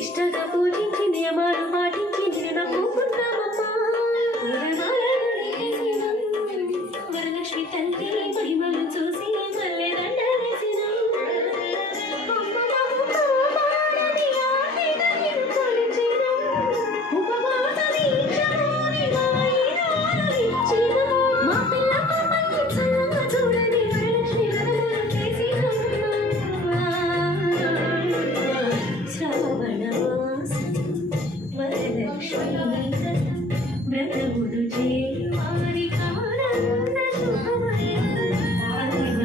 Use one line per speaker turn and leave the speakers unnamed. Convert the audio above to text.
నిష్టగా పూజించి నియమాలు Aleluia. É